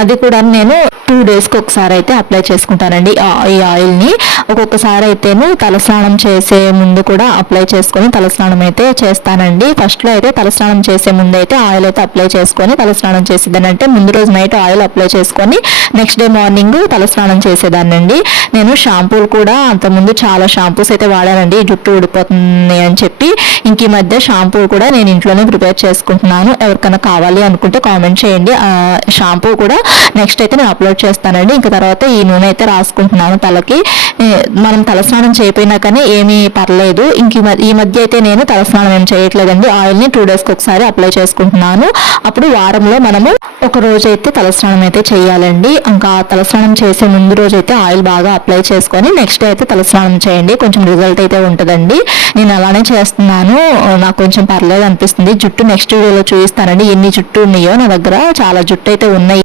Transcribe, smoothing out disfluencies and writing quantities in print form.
అది కూడా నేను 2 డేస్కి ఒకసారి అయితే అప్లై చేసుకుంటానండి ఈ ఆయిల్ని. ఒక్కొక్కసారి అయితేను తలస్నానం చేసే ముందు కూడా అప్లై చేసుకొని తలస్నానం అయితే చేస్తానండి. ఫస్ట్లో అయితే తలస్నానం చేసే ముందు అయితే ఆయిల్ అయితే అప్లై చేసుకొని తలస్నానం చేసేదాన్ని. అంటే ముందు రోజు నైట్ ఆయిల్ అప్లై చేసుకొని నెక్స్ట్ డే మార్నింగ్ తలస్నానం చేసేదాన్నండి. నేను షాంపూలు కూడా అంతకుముందు చాలా షాంపూస్ అయితే వాడానండి, జుట్టు ఊడిపోతుంది అని చెప్పి. ఇంక ఈ మధ్య షాంపూ కూడా నేను ఇంట్లోనే ప్రిపేర్ చేసుకుంటున్నాను. ఎవరికైనా కావాలి అనుకుంటే కామెంట్ చేయండి. షాంపూ కూడా నెక్స్ట్ అయితే నేను అప్లోడ్ చేస్తానండి. ఇంకా తర్వాత ఈ నూనె అయితే రాసుకుంటున్నాను తలకి. మనం తలస్నానం చేయకపోయినా కానీ ఏమీ పర్లేదు. ఇంక ఈ మధ్య అయితే నేను తలస్నానం ఏం చేయట్లేదండి. ఆయిల్ని 2 డేస్కి ఒకసారి అప్లై చేసుకుంటున్నాను. అప్పుడు వారంలో మనము ఒక రోజు అయితే తలస్నానం అయితే చేయాలండి. ఇంకా తలస్నానం చేసే ముందు రోజు అయితే ఆయిల్ బాగా అప్లై చేసుకొని నెక్స్ట్ డే అయితే తలస్నానం చేయండి. కొంచెం రిజల్ట్ అయితే ఉంటుందండి. నేను అలానే చేస్తున్నాను. నాకు కొంచెం పర్లేదు అనిపిస్తుంది. జుట్టు నెక్స్ట్ వీడియోలో చూపిస్తానండి ఎన్ని జుట్టు ఉన్నాయో. నా దగ్గర చాలా జుట్టు అయితే ఉన్నాయి.